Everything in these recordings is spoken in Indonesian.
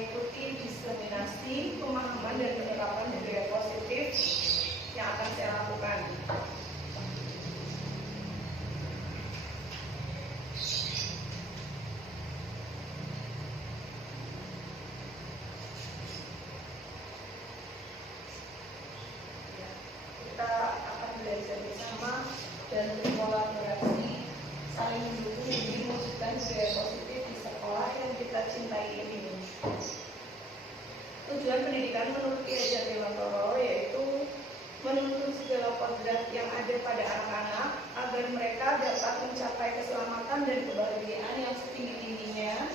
mengikuti diseminasi pemahaman dan penerapan budaya positif yang akan saya lakukan. Kita akan belajar bersama dan berkolaborasi, saling mendukung demi mewujudkan budaya positif di sekolah yang kita cintai ini. Tujuan pendidikan menurut Ki Hajar Dewantara yaitu menuntun segala kodrat yang ada pada anak-anak agar mereka dapat mencapai keselamatan dan kebahagiaan yang setinggi-tingginya.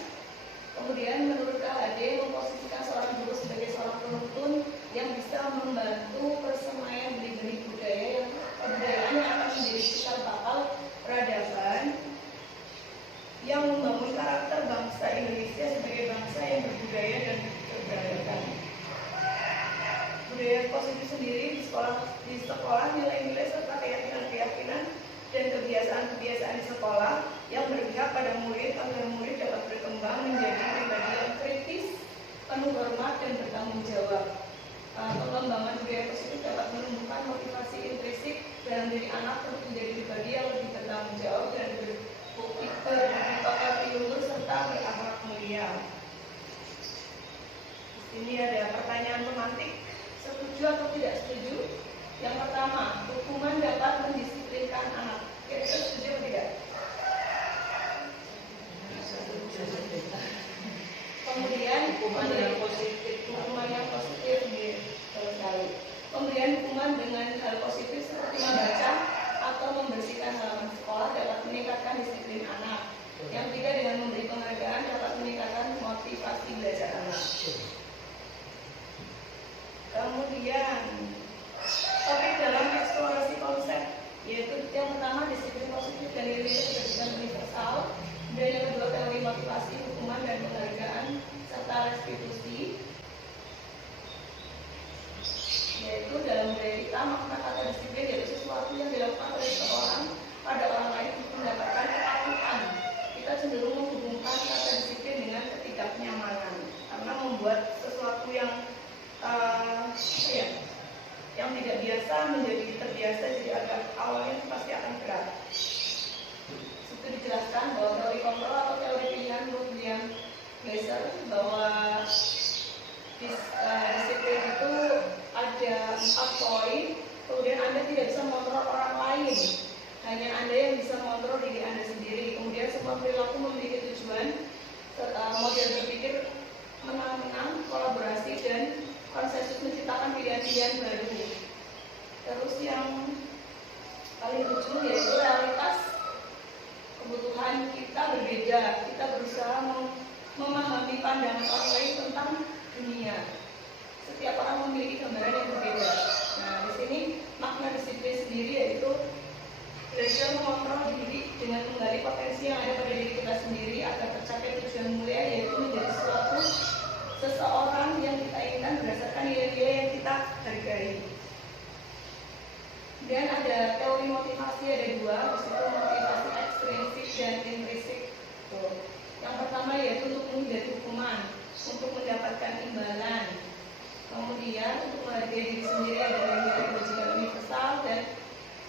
Kemudian menurut KHD memposisikan seorang guru sebagai seorang penuntun yang bisa membantu persemaian benih-benih budaya yang akan menjadi cikal bakal peradaban yang membangun karakter bangsa Indonesia sebagai bangsa yang berbudaya dan berkeberagaman. Budaya positif sendiri di sekolah nilai-nilai serta keyakinan-keyakinan dan kebiasaan-kebiasaan di sekolah yang berpihak pada murid agar murid dapat berkembang menjadi pribadi yang kritis, penuh hormat dan bertanggung jawab. Pengembangan budaya positif dapat menumbuhkan motivasi intrinsik dalam diri anak untuk menjadi pribadi yang lebih bertanggung jawab dan berbudi luhur serta berakhlak mulia. Di sini ada pertanyaan pemantik. Setuju atau tidak setuju? Yang pertama, hukuman dapat mendisiplinkan anak. Kira-kira setuju atau tidak? Kemudian hukuman yang positif, sekali. Kemudian hukuman dengan hal positif seperti membaca atau membersihkan halaman sekolah dapat meningkatkan disiplin anak. Yang ketiga, dengan memberi penghargaan dapat meningkatkan motivasi belajar anak. Kemudian topik dalam eksplorasi konsep yaitu yang pertama disiplin positif dan nilai kebajikan universal, dan yang kedua teori motivasi, hukuman dan penghargaan serta restitusi. Yaitu dalam budaya kita makna kata disiplin yaitu sesuatu yang dilakukan oleh seseorang pada orang lain untuk mendapatkan kepatuhan. Kita cenderung menghubungkan kata disiplin dengan ketidaknyamanan karena membuat sesuatu yang tidak biasa menjadi terbiasa, jadi agak awalnya pasti akan berat. Itu dijelaskan bahwa teori kontrol atau teori pilihan menurut William Glasser bahwa disiplin itu ada 4 poin. Kemudian Anda tidak bisa mengontrol orang lain, hanya Anda yang bisa mengontrol diri Anda sendiri. Kemudian semua perilaku memiliki tujuan, model berpikir menang-menang, kolaborasi dan konsensus menciptakan pilihan-pilihan baru. Terus yang paling ujung yaitu realitas kebutuhan kita berbeda. Kita berusaha memahami pandangan orang lain tentang dunia. Setiap orang memiliki gambaran yang berbeda. Nah, di sini makna disiplin sendiri yaitu belajar mengontrol diri dengan menggali potensi yang ada pada diri kita sendiri agar tercapai tujuan mulia, yaitu menjadi seseorang yang kita inginkan berdasarkan nilai-nilai yang kita hargai. Dan ada teori motivasi, ada 2, yaitu motivasi ekstrinsik dan intrinsik. Yang pertama yaitu untuk menghindari hukuman, untuk mendapatkan imbalan. Kemudian untuk menghargai diri sendiri ada nilai kebajikan universal, dan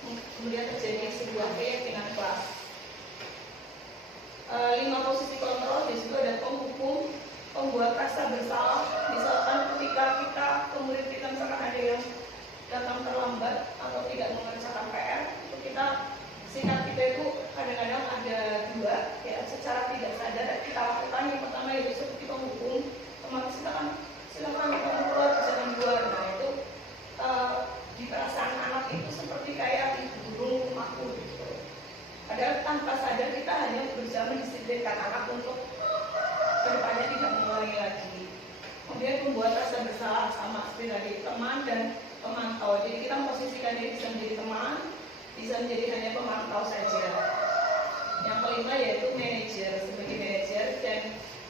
kemudian terjadi sebuah keyakinan kelas. 5 posisi kontrol, di situ ada penghukum, pembuat rasa bersalah. Misalkan ketika murid kita misalkan ada yang datang terlambat atau tidak mengerjakan PR, itu sikap kita itu kadang-kadang ada 2, ya secara tidak sadar kita lakukan. Yang pertama yaitu seperti penghukum, teman silakan keluar jangan luar. Nah itu di perasaan anak itu seperti kayak burung rumahku gitu. Padahal tanpa sadar kita hanya berusaha mendisiplinkan anak untuk kedepannya tidak mengulangi lagi. Kemudian membuat rasa bersalah sama seperti tadi, teman dan pemantau. Jadi kita memposisikan diri bisa menjadi teman, bisa menjadi hanya pemantau saja. Yang kelima yaitu manajer, sebagai manajer, dan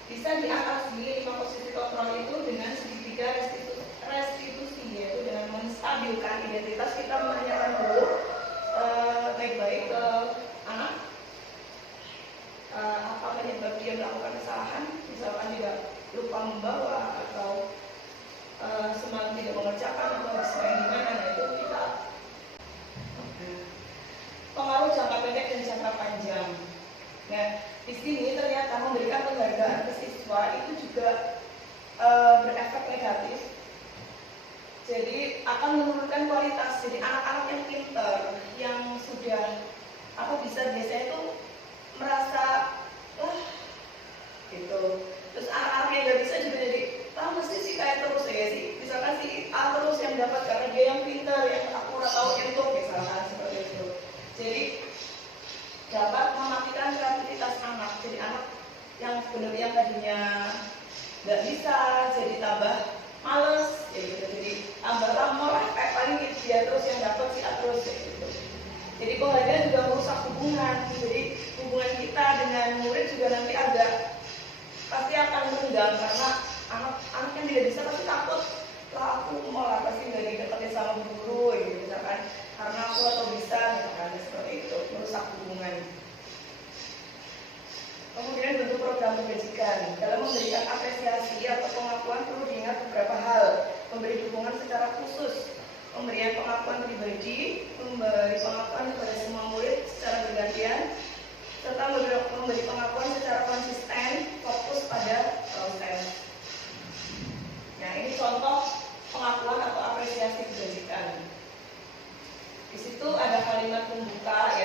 bisa diatasi 5 posisi kontrol itu dengan segitiga restitusi, yaitu dengan menstabilkan identitas. Kita menanyakan dulu baik-baik ke anak apa penyebab dia melakukan kesalahan, misalkan tidak lupa membawa semalam tidak mengerjakan atau harus main di mana, nah itu kita pengaruh jangka pendek dan jangka panjang. Nah, di sini ternyata memberikan penghargaan ke siswa itu juga berefek negatif. Jadi akan menurunkan kualitas. Jadi anak-anak yang pintar, yang sudah biasanya itu merasa gitu. Terus anak-anak yang nggak bisa juga jadi mesti sih kayak terus ya sih. Misalkan si A terus yang dapat karena dia yang pintar, yang akurat tahu untuk misalkan seperti itu. Jadi dapat mematikan kreativitas anak. Jadi anak yang sebenarnya tadinya nggak bisa jadi tambah males, jadi tambah lama kayak paling dia terus yang dapat si A terus gitu. Jadi penghargaan juga merusak hubungan. Jadi hubungan kita dengan murid juga nanti pasti akan renggang karena anak yang tidak bisa pasti takut lah, aku malah pasti nggak dideketin sama guru gitu misalkan karena aku atau bisa misalkan seperti itu, merusak hubungan. Kemudian bentuk program pendidikan dalam memberikan apresiasi atau pengakuan perlu diingat beberapa hal: memberi dukungan secara khusus, pemberian pengakuan pribadi, memberi pengakuan kepada semua murid secara bergantian, serta memberi pengakuan secara konsisten, fokus pada proses. Nah, ini contoh pengakuan atau apresiasi pendidikan. Di situ ada kalimat pembuka,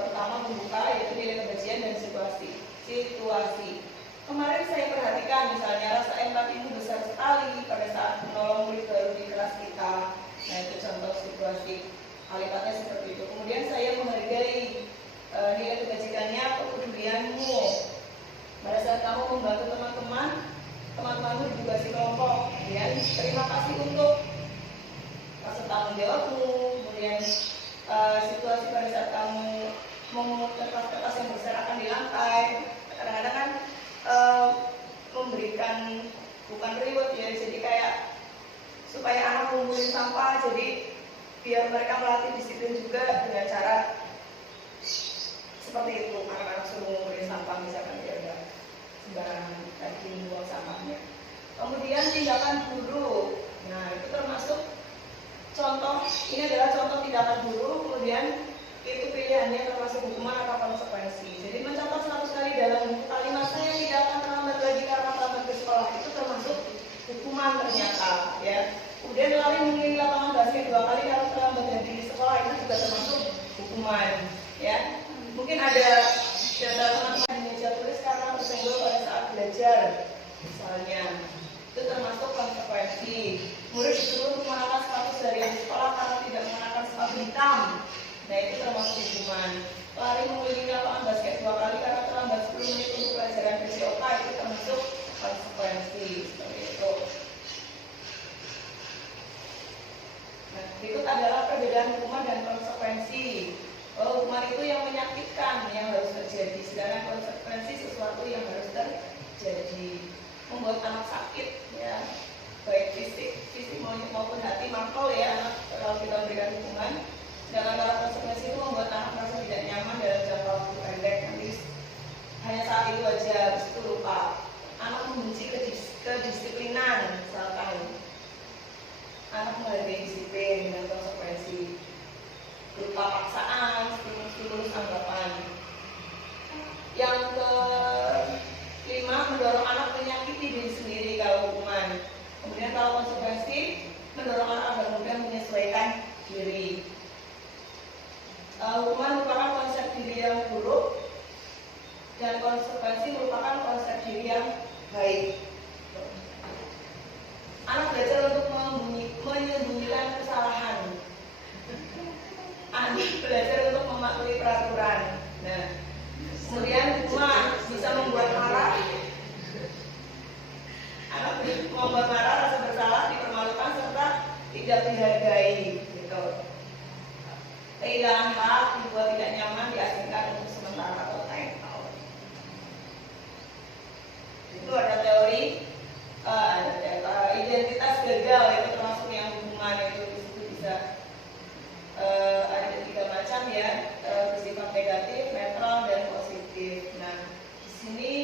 pertama pembuka yaitu nilai kebajikan dan situasi. Kemarin saya perhatikan misalnya rasa empatimu besar sekali pada saat menolong murid baru di kelas kita. Nah, itu contoh situasi. Kalimatnya seperti itu. Kemudian saya menghargai nilai kebajikannya, kepedulianmu pada saat kamu membantu teman-temanmu di tugas kelompok. Kemudian terima kasih untuk rasa tanggung jawabmu. Kemudian situasi pada saat kamu memungut kertas-kertas yang berserakan di lantai. Kadang-kadang kan memberikan bukan reward ya, jadi kayak supaya anak mengumpulin sampah, jadi biar mereka melatih disiplin juga dengan cara seperti itu. Anak-anak suruh mengumpulin sampah misalkan biar nggak sembarangan tadi buang sampahnya. Kemudian tindakan guru, nah itu termasuk contoh, ini adalah contoh tindakan guru. Kemudian itu pilihannya termasuk hukuman atau konsekuensi. Jadi mencatat 100 kali dalam buku kalimat saya tidak akan terlambat lagi karena terlambat ke sekolah, itu termasuk hukuman ternyata ya. Kemudian lari mengelilingi lapangan basket 2 kali kalau terlambat dari sekolah, itu juga termasuk hukuman ya. Mungkin ada teman-teman di meja tulis karena tersenggol pada saat belajar misalnya, itu termasuk konsekuensi. Murid disuruh untuk mengenakan sepatu dari sekolah karena tidak mengenakan sepatu hitam, nah itu termasuk hukuman. Lari mengelilingi lapangan basket 2 kali karena terlambat 10 menit untuk pelajaran PCOK, itu termasuk konsekuensi seperti itu. Nah, berikut adalah perbedaan hukuman dan konsekuensi. Hukuman itu yang menyakitkan yang harus terjadi, sedangkan konsekuensi sesuatu yang harus terjadi, membuat anak sakit ya, baik fisik maupun hati, mangkal ya anak kalau kita berikan hukuman. Sedangkan kalau konsekuensi itu membuat anak merasa tidak nyaman dalam jangka waktu pendek, nanti hanya saat itu aja, habis itu lupa. Anak membenci kedisiplinan, misalkan anak menghargai disiplin dan konsekuensi, berupa paksaan, stimulus anggapan. Yang kelima, mendorong anak menyakiti diri sendiri kalau hukuman. Kemudian kalau konsekuensi, mendorong anak agar mudah menyesuaikan diri. Hukuman merupakan konsep diri yang buruk dan konsekuensi merupakan konsep diri yang baik. Anak belajar untuk menyembunyikan kesalahan. Anak belajar untuk mematuhi peraturan. Nah, kemudian hukuman bisa membuat marah. Anak membuat marah, rasa bersalah, dipermalukan serta tidak dihargai. Gitu. Kehilangan hak, dibuat tidak nyaman, diasingkan untuk sementara atau time out. Itu ada teori identitas gagal, itu termasuk yang hukuman, itu bisa ada 3 macam ya, bersifat negatif, netral, dan positif. Nah, di sini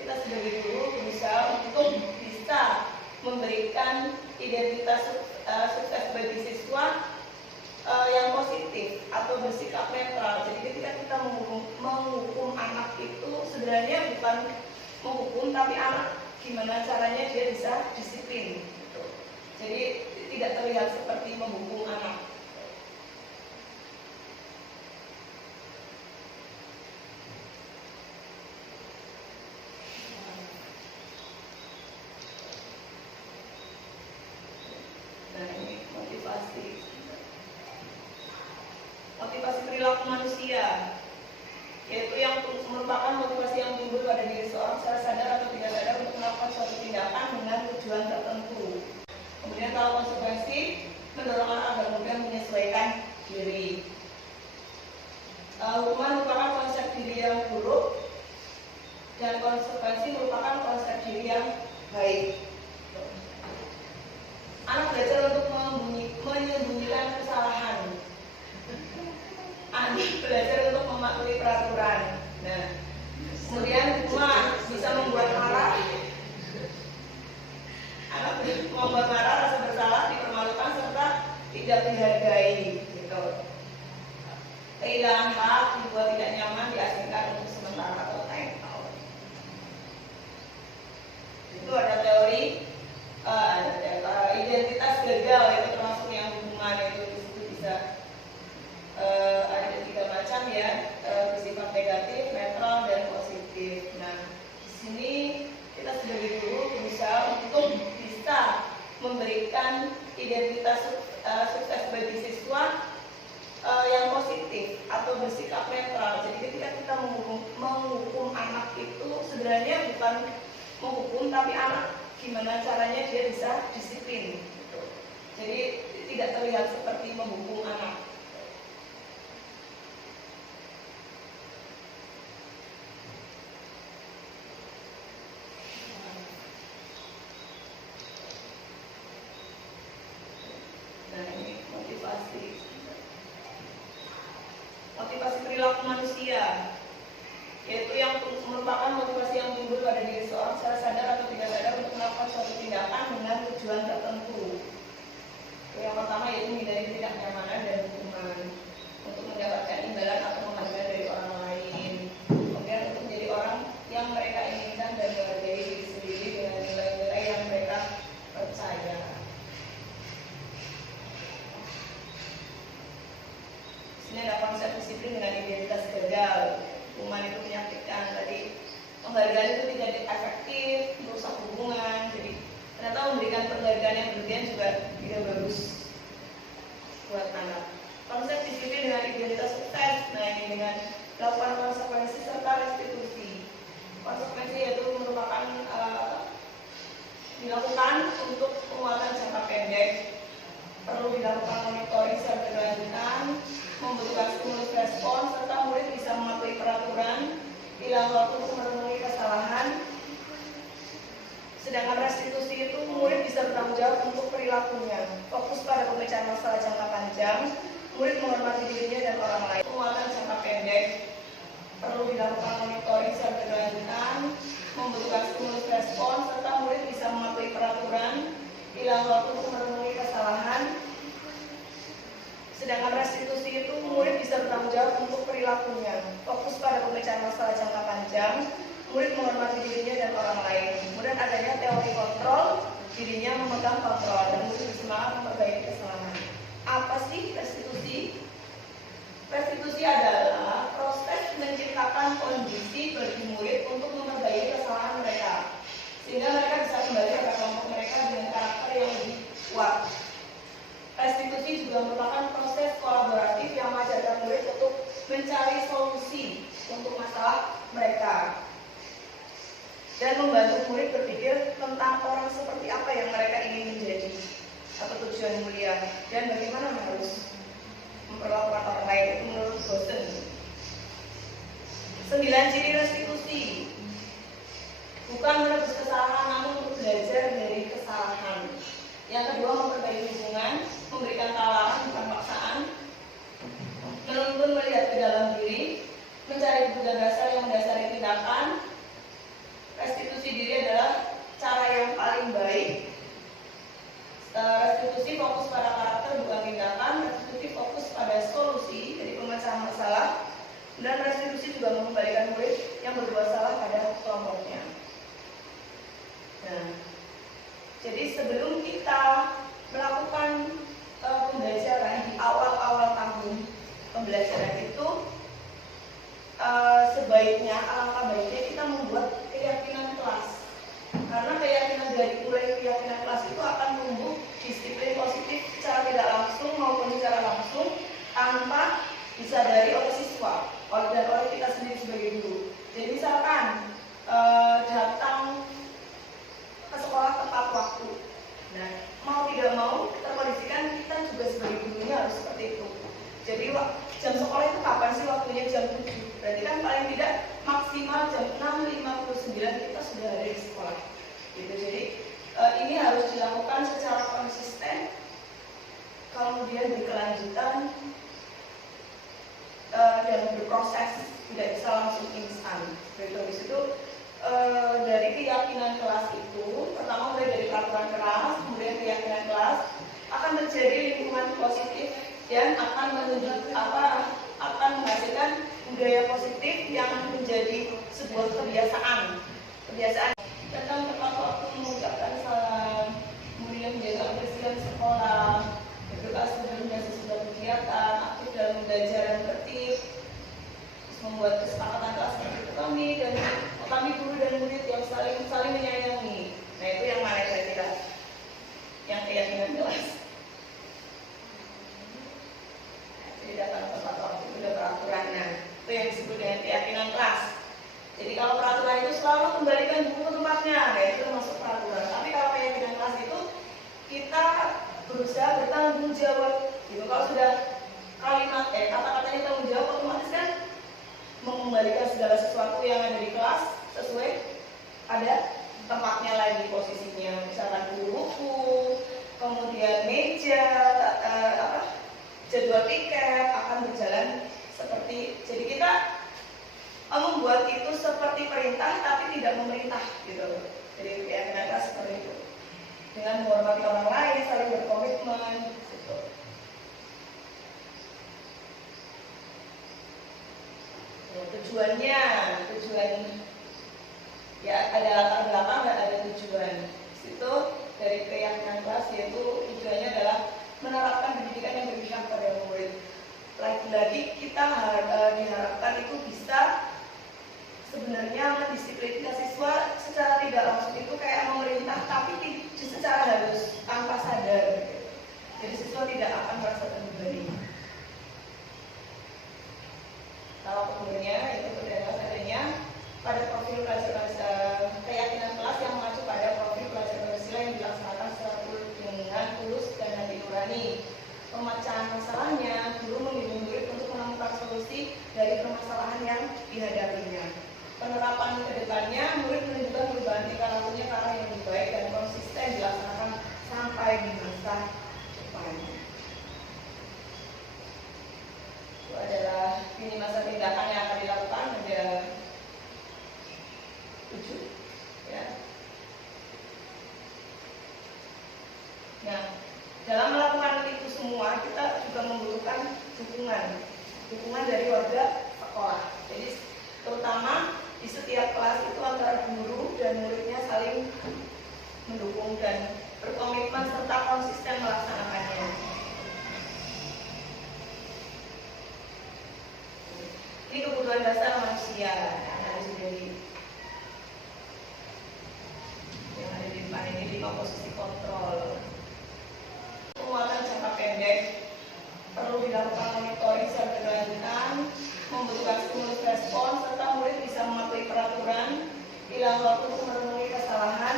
kita sebagai guru berusaha untuk bisa memberikan memberikan identitas sukses bagi siswa yang positif atau bersikap netral. Jadi ketika kita menghukum anak itu sebenarnya bukan menghukum, tapi anak gimana caranya dia bisa disiplin. Gitu. Jadi tidak terlihat seperti menghukum anak. Nah ini motivasi perilaku manusia, yaitu yang merupakan motivasi yang timbul pada diri seorang secara sadar atau tidak sadar untuk melakukan suatu tindakan dengan tujuan tertentu. Kemudian kalau konsekuensi mendorong anak agar mudah menyesuaikan diri. Hukuman merupakan konsep diri yang buruk dan konsekuensi merupakan konsep diri yang baik. Anak belajar untuk menyembunyikan kesalahan. Anak belajar untuk mematuhi peraturan. Nah, kemudian hukuman bisa membuat marah. Anak membuat marah, rasa bersalah, dipermalukan serta tidak dihargai. Gitu. Kehilangan hak, dibuat tidak nyaman, diasingkan untuk sementara atau time out. Itu ada teori. Identitas gagal itu termasuk yang hukuman, itu disitu bisa ada 3 macam ya, bersifat negatif, netral, dan positif. Nah, di sini kita sebagai guru berusaha untuk bisa memberikan identitas sukses bagi siswa yang positif atau bersikap netral. Jadi ketika kita menghukum anak itu sebenarnya bukan menghukum, tapi anak gimana caranya dia bisa disiplin. Gitu. Jadi tidak terlihat seperti menghukum anak. Nah ini motivasi perilaku manusia, yaitu yang merupakan motivasi yang timbul pada diri seorang secara sadar atau tidak sadar untuk melakukan suatu tindakan dengan tujuan tertentu. Yang pertama yaitu menghindari ketidaknyamanan dan hukuman, untuk mendapatkan imbalan atau penghargaan dari orang lain, kemudian untuk menjadi orang yang mereka inginkan dan menghargai diri sendiri dengan nilai-nilai yang mereka percaya. Ini ada konsep disiplin dengan identitas gagal. Hukuman itu menyakitkan, tadi penghargaan itu tidak efektif, merusak hubungan. Jadi ternyata memberikan penghargaan yang berlebihan juga tidak bagus buat anak. Konsep disiplin dengan identitas sukses, nah ini dengan melakukan konsekuensi serta restitusi. Konsekuensi yaitu merupakan dilakukan untuk penguatan jangka pendek, perlu dilakukan monitoring secara berkelanjutan, membutuhkan stimulus respon, serta murid bisa mematuhi peraturan, hilang waktu untuk merenungi kesalahan. Sedangkan restitusi itu murid bisa bertanggung jawab untuk perilakunya, fokus pada pemecahan masalah jangka panjang, murid menghormati dirinya dan orang lain. Penguatan jangka pendek, perlu dilakukan monitoring secara berkelanjutan, membutuhkan stimulus respon, serta murid bisa mematuhi peraturan, hilang waktu untuk merenungi kesalahan. Sedangkan restitusi itu murid bisa bertanggung jawab untuk perilakunya, fokus pada pemecahan masalah jangka panjang, murid menghormati dirinya dan orang lain. Kemudian adanya teori kontrol, dirinya memegang kontrol dan murid bersemangat memperbaiki kesalahan. Apa sih restitusi? Restitusi adalah proses menciptakan kondisi bagi murid untuk memperbaiki kesalahan mereka, sehingga mereka bisa kembali ke kelompok mereka dengan karakter yang lebih kuat. Restitusi juga merupakan proses kolaboratif yang mengajarkan murid untuk mencari solusi untuk masalah mereka dan membantu murid berpikir tentang orang seperti apa yang mereka ingin menjadi atau tujuan mulia dan bagaimana harus memperlakukan orang lain. Itu menurut dosen. 9 ciri restitusi. Bukan menebus kesalahan, namun untuk belajar dari kesalahan. Yang kedua, memperbaiki hubungan, memberikan tawaran bukan paksaan, menuntun melihat ke dalam diri, mencari kebutuhan dasar yang mendasari tindakan. Restitusi diri adalah cara yang paling baik fokus pada karakter bukan tindakan, restitusi fokus pada solusi, jadi pemecahan masalah, dan restitusi juga mengembalikan murid yang berbuat salah pada kelompoknya. Nah, jadi sebelum kita melakukan pembelajaran di awal-awal tahun pembelajaran itu, sebaiknya, alangkah baiknya kita membuat keyakinan kelas. Karena keyakinan dari mulai keyakinan kelas itu akan tumbuh disiplin positif secara tidak langsung maupun secara langsung tanpa disadari oleh siswa dan oleh kita sendiri sebagai guru. Jadi misalkan datang ke sekolah tepat waktu. Nah, mau tidak mau terkondisikan kita juga sebagai gurunya harus seperti itu. Jadi jam sekolah itu kapan sih waktunya? Jam 7. Berarti kan paling tidak maksimal jam 6.59 kita sudah ada di sekolah. Gitu. Jadi ini harus dilakukan secara konsisten, kemudian berkelanjutan dan berproses, tidak bisa langsung instan. Begitu. Di situ dari keyakinan kelas itu, pertama mulai dari peraturan kelas, kemudian keyakinan kelas akan terjadi lingkungan positif dan akan menghasilkan budaya positif yang menjadi sebuah kebiasaan tentang tepat waktu mengucapkan salam, kemudian menjaga kebersihan sekolah, berdoa sebelum dan sesudah kegiatan, aktif dalam belajar dan tertib, membuat kesepakatan kelas seperti kami guru dan murid yang saling menyayangi. Nah, itu yang mana saya kira yang keyakinan kelas. Jadi datang tepat waktu itu udah peraturannya, itu yang disebut dengan keyakinan kelas. Jadi kalau peraturan itu selalu kembalikan buku ke tempatnya, nah itu termasuk peraturan. Tapi kalau keyakinan kelas itu kita berusaha bertanggung jawab. Gitu. Kalau sudah kata-katanya tanggung jawab, otomatis kan mengembalikan segala sesuatu yang ada di kelas sesuai ada tempatnya lagi posisinya, misalkan buku, kemudian meja, jadwal tiket akan berjalan seperti, jadi kita membuat itu seperti perintah tapi tidak memerintah gitu. Jadi keyakinan kelas seperti itu, dengan menghormati orang lain, saling berkomitmen gitu. Tujuan ya ada latar belakang dan ada tujuan. Itu dari keyakinan kelas, yaitu tujuannya adalah menerapkan pendidikan yang berpihak pada murid. Lagi-lagi kita diharapkan itu bisa sebenarnya mendisiplinkan siswa secara tidak langsung, itu kayak memerintah tapi secara halus tanpa sadar. Jadi siswa tidak akan merasa terbebani. Kalau kemudiannya itu berdasarkan adanya pada profil pelajar keyakinan kelas yang mengacu pada profil pelajar Pancasila yang dilaksanakan secara dengan tulus dan hati nurani. Pemecahan masalahnya, guru membimbing murid untuk menemukan solusi dari permasalahan yang dihadapinya. Penerapan ke depannya, murid menunjukkan perubahan tingkah lakunya ke arah yang lebih baik dan konsisten dilaksanakan sampai di masa depan. Itu adalah ini masa tindakan yang akan dilakukan, ada 7 ya. Nah, dalam melakukan itu semua kita juga membutuhkan dukungan dari warga sekolah. Jadi terutama di setiap kelas itu antara guru dan muridnya saling mendukung dan berkomitmen serta konsisten melaksanakannya. Ini kebutuhan dasar manusia yang ada di depan ini, 5 posisi kontrol. Penguatan jangka pendek perlu dilakukan monitoring secara berkelanjutan, membutuhkan stimulus respon, serta murid bisa mematuhi peraturan, hilang waktu untuk merenungi kesalahan.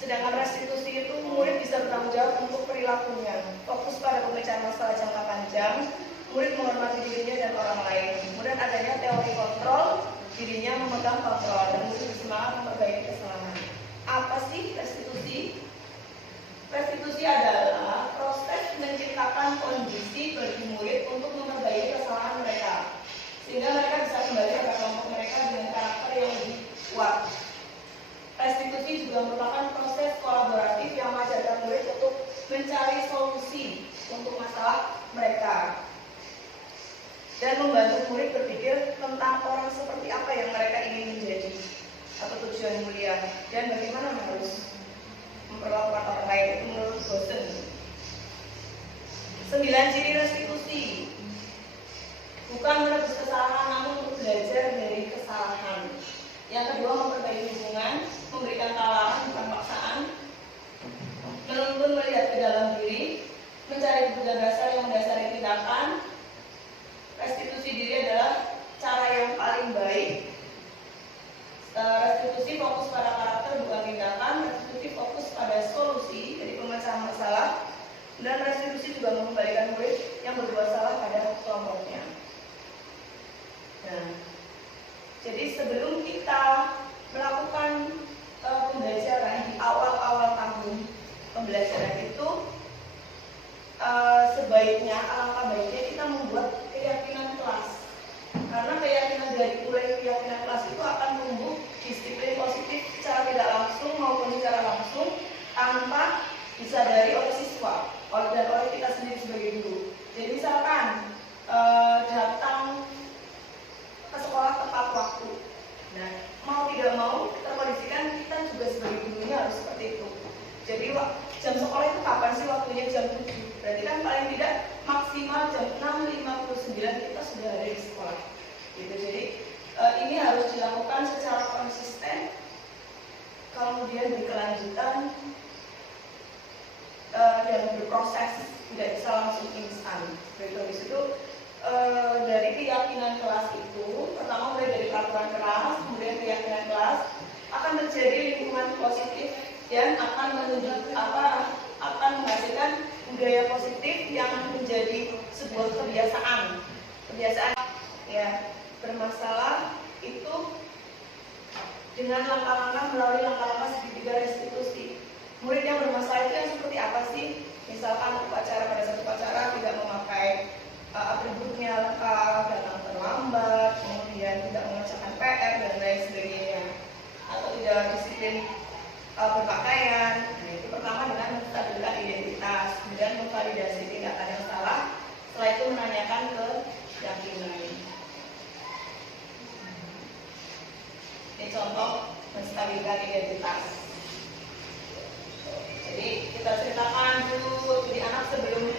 Sedangkan restitusi itu murid bisa bertanggung jawab untuk perilakunya, fokus pada pemecahan masalah jangka panjang, murid menghormati dirinya dan orang lain. Kemudian adanya teori kontrol, dirinya memegang kontrol dan murid bersemangat memperbaiki kesalahan. Apa sih restitusi? Restitusi adalah proses menciptakan kondisi bagi murid untuk memperbaiki kesalahan mereka, sehingga mereka bisa kembali pada kelompok mereka dengan karakter yang lebih kuat. Restitusi juga merupakan proses kolaboratif yang mengajarkan murid untuk mencari solusi untuk masalah mereka dan membantu murid berpikir tentang orang seperti apa yang mereka ingin menjadi atau tujuan mulia dan bagaimana harus memperlakukan orang lain itu menurut dosen. 9 ciri restitusi. Bukan menebus kesalahan, namun untuk belajar dari kesalahan. Yang kedua, memperbaiki hubungan, memberikan tawaran bukan paksaan, menuntun melihat ke dalam diri, mencari kebutuhan dasar yang mendasari tindakan. Restitusi diri adalah cara yang paling baik. Restitusi fokus pada karakter bukan tindakan. Restitusi fokus pada solusi, jadi pemecahan masalah. Dan restitusi juga mengembalikan murid yang berbuat salah pada kelompoknya. Nah, jadi sebelum kita melakukan pembelajaran di awal-awal tahun pembelajaran itu, sebaiknya, alangkah baiknya kita membuat keyakinan kelas. Karena keyakinan dari mulai keyakinan kelas itu akan tumbuh disiplin positif secara tidak langsung maupun secara langsung tanpa disadari oleh siswa dan oleh kita sendiri sebagai guru. Jadi misalkan datang ke sekolah tepat waktu. Nah, mau tidak mau terkondisikan kita juga sebagai gurunya harus seperti itu. Jadi jam sekolah itu kapan sih waktunya? Jam 7. Berarti kan paling tidak maksimal jam 6.59 kita sudah ada di sekolah. Gitu. Jadi ini harus dilakukan secara konsisten. Kemudian berkelanjutan dan berproses, tidak bisa langsung instan. Begitu di situ. Dari keyakinan kelas itu, pertama mulai dari peraturan kelas, kemudian keyakinan kelas, akan terjadi lingkungan positif dan akan menghasilkan budaya positif yang menjadi sebuah kebiasaan ya. Bermasalah itu dengan langkah-langkah melalui langkah-langkah segitiga restitusi. Murid yang bermasalah itu yang seperti apa sih? Misalkan pada satu upacara tidak memakai atributnya lengkap, datang terlambat, kemudian tidak mengerjakan PR dan lain sebagainya, atau tidak disiplin berpakaian. Nah, itu pertama dengan menstabilkan identitas, kemudian memvalidasi tindakan yang salah, setelah itu menanyakan ke keyakinan. Ini contoh menstabilkan identitas. Jadi kita ceritakan dulu, jadi anak sebelum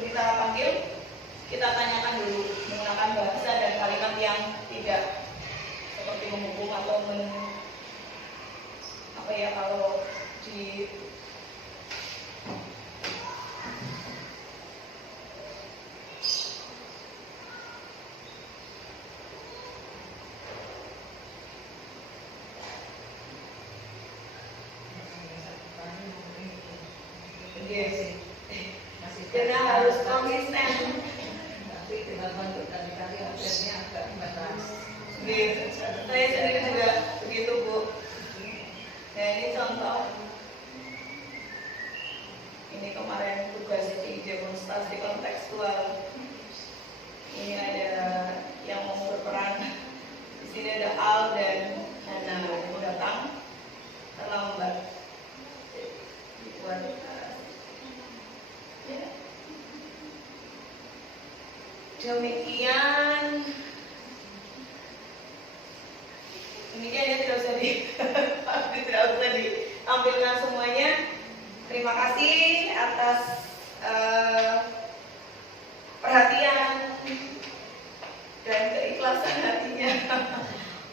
kita panggil, kita tanyakan dulu menggunakan bahasa dan kalimat yang tidak seperti menghukum atau kalau di karena harus konsisten. Tapi dengan bentuk kali-kali akhirnya agak batas. Saya sendiri juga begitu, Bu. Nah, ini contoh. Ini kemarin tugas di demonstrasi kontekstual. Ini ada yang mau berperan. Di sini ada Al dan Hana yang datang terlambat. Dibuat ya. Demikian ya, tidak usah ditampilkan semuanya. Terima kasih atas perhatian dan keikhlasan hatinya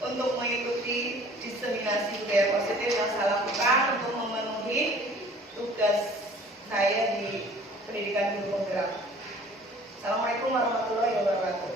untuk mengikuti diseminasi budaya positif yang saya lakukan untuk memenuhi tugas saya di pendidikan guru penggerak. Assalamualaikum warahmatullahi wabarakatuh.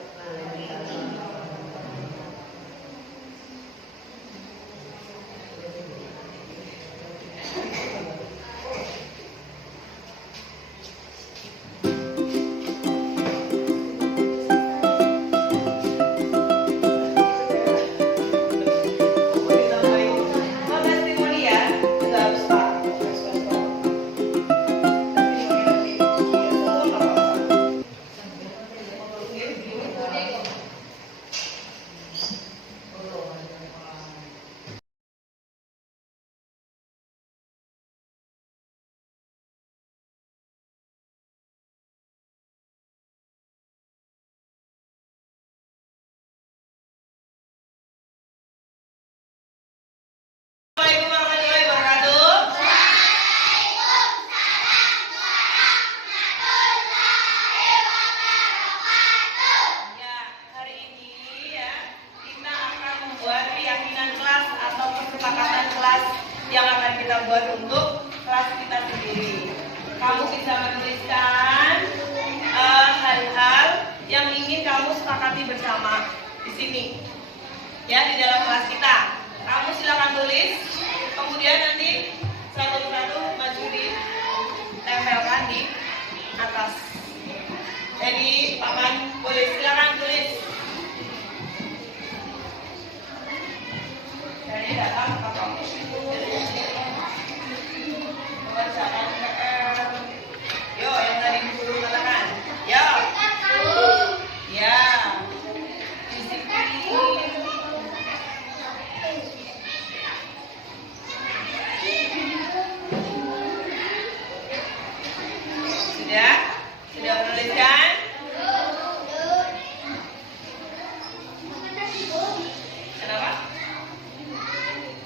kita buat untuk kelas kita sendiri. Kamu bisa menuliskan hal-hal yang ingin kamu sepakati bersama di sini, ya, di dalam kelas kita. Kamu silakan tulis, kemudian nanti satu-satu maju ditempelkan di atas. Jadi papan tulis, silakan tulis. Jadi datang ke kampus itu mengerjakan PR. Yo, yang tadi guru katakan. Yo. Ya. Disiplin. Sudah? Sudah menuliskan? Kenapa?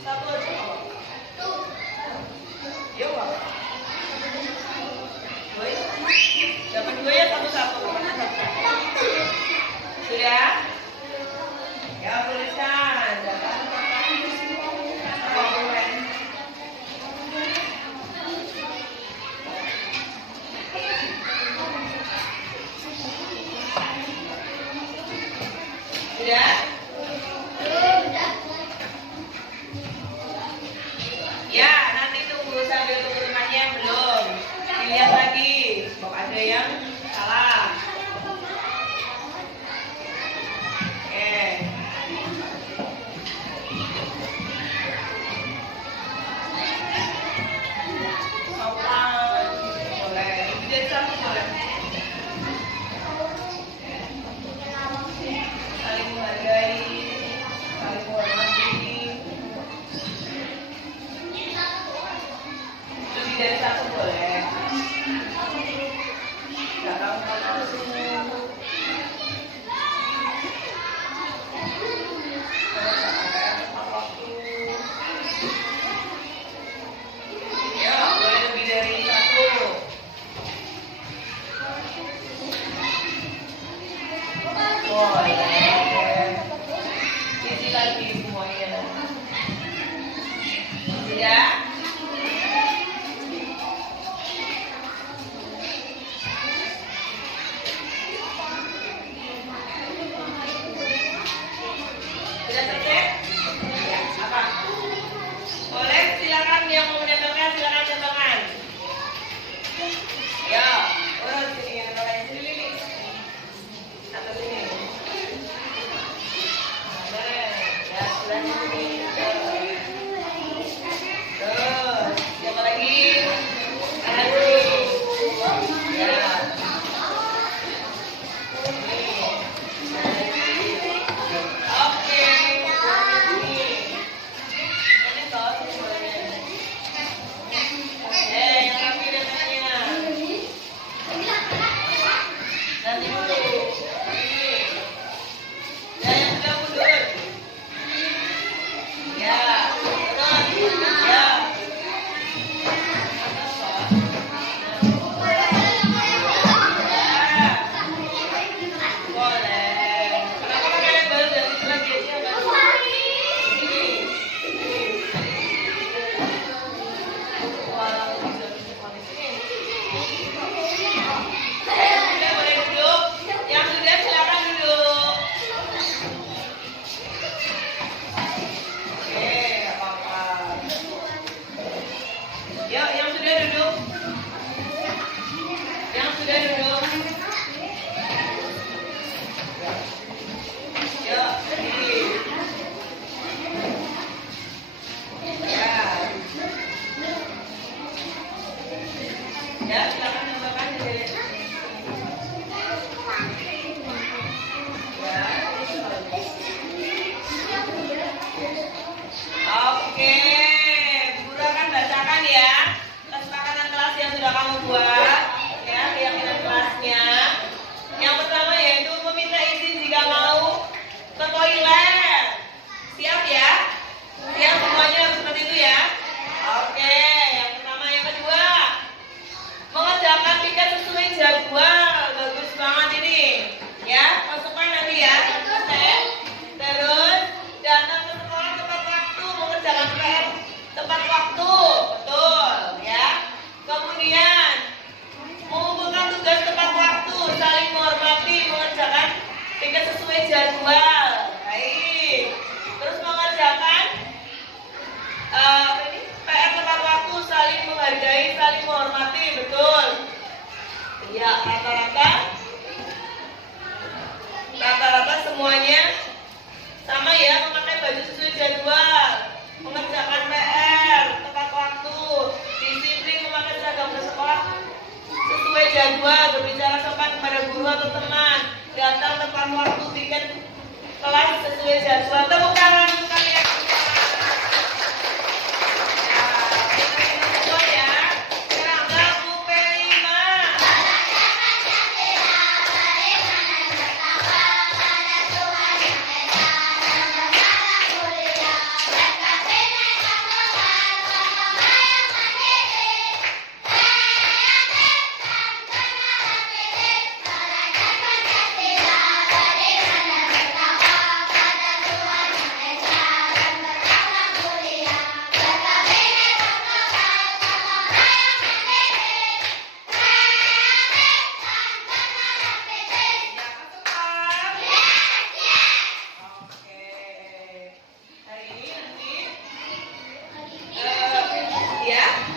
Satu aja. Yuk, Pak. Dua ya? Dapat dua ya, satu-satu. Sudah? Ya, tuliskan. Sudah? Ya, nanti tunggu sambil tunggu temannya yang belum. Dilihat lagi, kok ada yang salah. Oke. Sopan, boleh. Lebih dari satu boleh. Saling menghargai, saling menghormati. Lebih dari satu boleh. Gak tahu semua. Ya, boleh lebih dari satu. Boleh. Isi lagi semuanya. Sudah? menghargai, saling menghormati, betul? Ya, rata-rata semuanya sama ya, memakai baju sesuai jadwal, mengerjakan PR tepat waktu, disiplin memakai seragam bersekolah sesuai jadwal, berbicara sopan kepada guru atau teman, datang tepat waktu, tiket kelas sesuai jadwal. Tepuk tangan untuk kalian.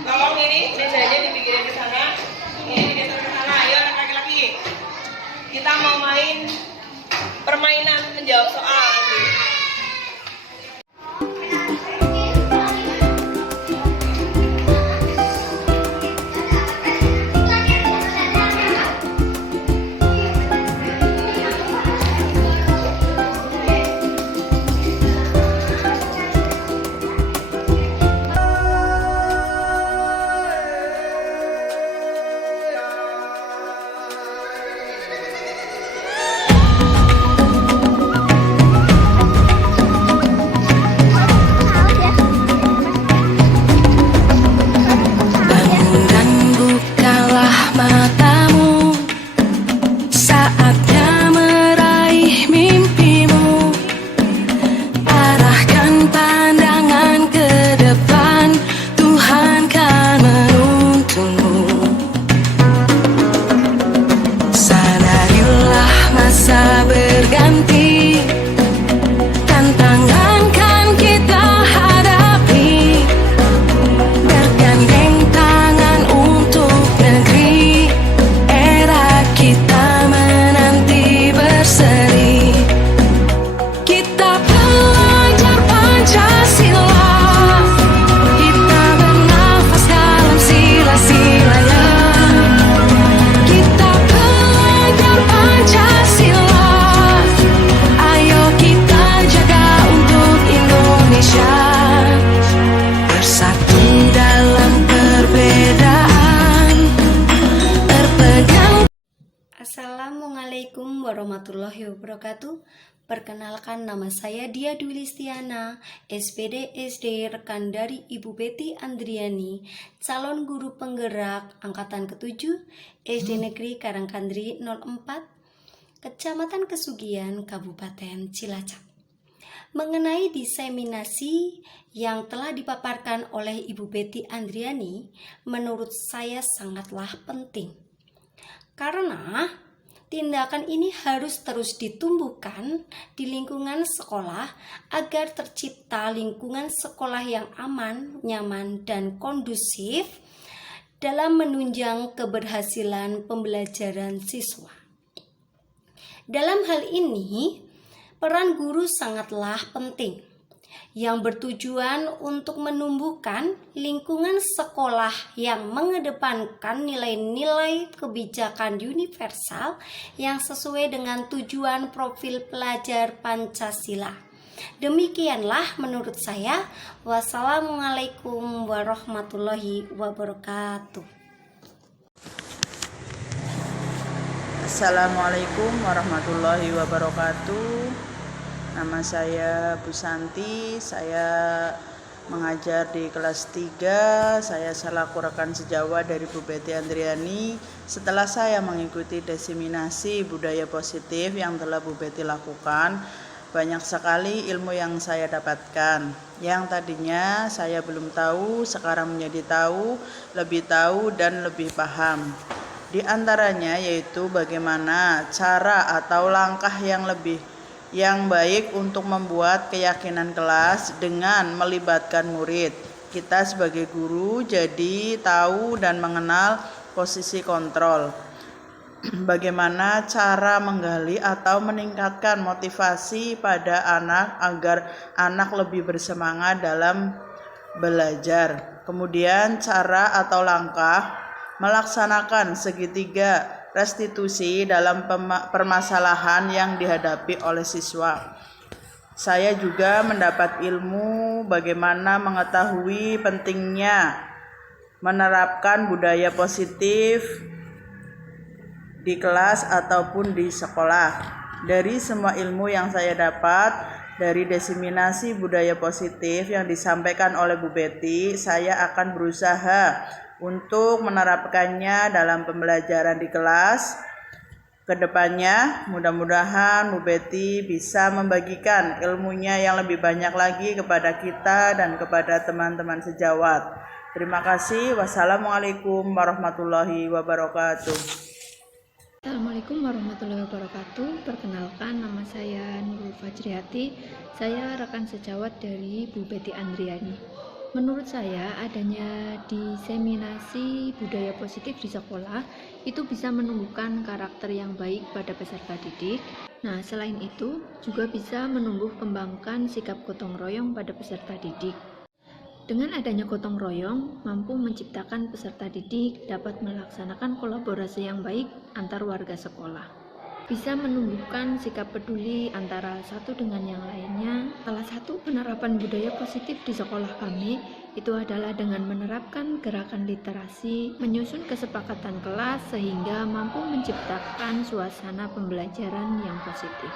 Tolong ini mejanya dipikirin ke sana, ini digeser ke sana. Ayo anak laki-laki, kita mau main permainan menjawab soal. Assalamualaikum warahmatullahi wabarakatuh. Perkenalkan, nama saya Dia Dwi Listiana, SPD SD, rekan dari Ibu Betty Andriani, calon guru penggerak angkatan ke-7 SD Negeri Karangkandri 04, Kecamatan Kesugian, Kabupaten Cilacap. Mengenai diseminasi yang telah dipaparkan oleh Ibu Betty Andriani, menurut saya sangatlah penting. Karena tindakan ini harus terus ditumbuhkan di lingkungan sekolah agar tercipta lingkungan sekolah yang aman, nyaman, dan kondusif dalam menunjang keberhasilan pembelajaran siswa. Dalam hal ini, peran guru sangatlah penting, yang bertujuan untuk menumbuhkan lingkungan sekolah yang mengedepankan nilai-nilai kebijakan universal yang sesuai dengan tujuan profil pelajar Pancasila. Demikianlah menurut saya. Wassalamualaikum warahmatullahi wabarakatuh. Assalamualaikum warahmatullahi wabarakatuh. Nama saya Bu Santi, saya mengajar di kelas 3, saya selaku rekan sejawat dari Bu Betty Andriani. Setelah saya mengikuti diseminasi budaya positif yang telah Bu Betty lakukan, banyak sekali ilmu yang saya dapatkan. Yang tadinya saya belum tahu, sekarang menjadi tahu, dan lebih paham. Di antaranya yaitu bagaimana cara atau langkah yang baik untuk membuat keyakinan kelas dengan melibatkan murid. kita sebagai guru jadi tahu dan mengenal posisi kontrol. Bagaimana cara menggali atau meningkatkan motivasi pada anak agar anak lebih bersemangat dalam belajar. Kemudian cara atau langkah melaksanakan segitiga restitusi dalam permasalahan yang dihadapi oleh siswa. Saya juga mendapat ilmu bagaimana mengetahui pentingnya menerapkan budaya positif di kelas ataupun di sekolah. Dari semua ilmu yang saya dapat dari diseminasi budaya positif yang disampaikan oleh Bu Betty, saya akan berusaha untuk menerapkannya dalam pembelajaran di kelas. Kedepannya, mudah-mudahan Bu Betty bisa membagikan ilmunya yang lebih banyak lagi kepada kita dan kepada teman-teman sejawat. Terima kasih. Wassalamualaikum warahmatullahi wabarakatuh. Assalamualaikum warahmatullahi wabarakatuh. Perkenalkan, nama saya Nurul Fajriati. Saya rekan sejawat dari Bu Betty Andriani. Menurut saya, adanya diseminasi budaya positif di sekolah itu bisa menumbuhkan karakter yang baik pada peserta didik. Nah, selain itu juga bisa menumbuh kembangkan sikap gotong royong pada peserta didik. Dengan adanya gotong royong, mampu menciptakan peserta didik dapat melaksanakan kolaborasi yang baik antar warga sekolah. Bisa menumbuhkan sikap peduli antara satu dengan yang lainnya. Salah satu penerapan budaya positif di sekolah kami itu adalah dengan menerapkan gerakan literasi, menyusun kesepakatan kelas sehingga mampu menciptakan suasana pembelajaran yang positif.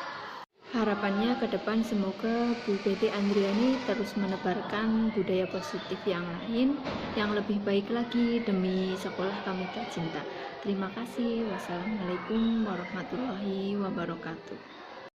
Harapannya ke depan semoga Bu Betty Andriani terus menebarkan budaya positif yang lain yang lebih baik lagi demi sekolah kami tercinta. Terima kasih. Wassalamualaikum warahmatullahi wabarakatuh.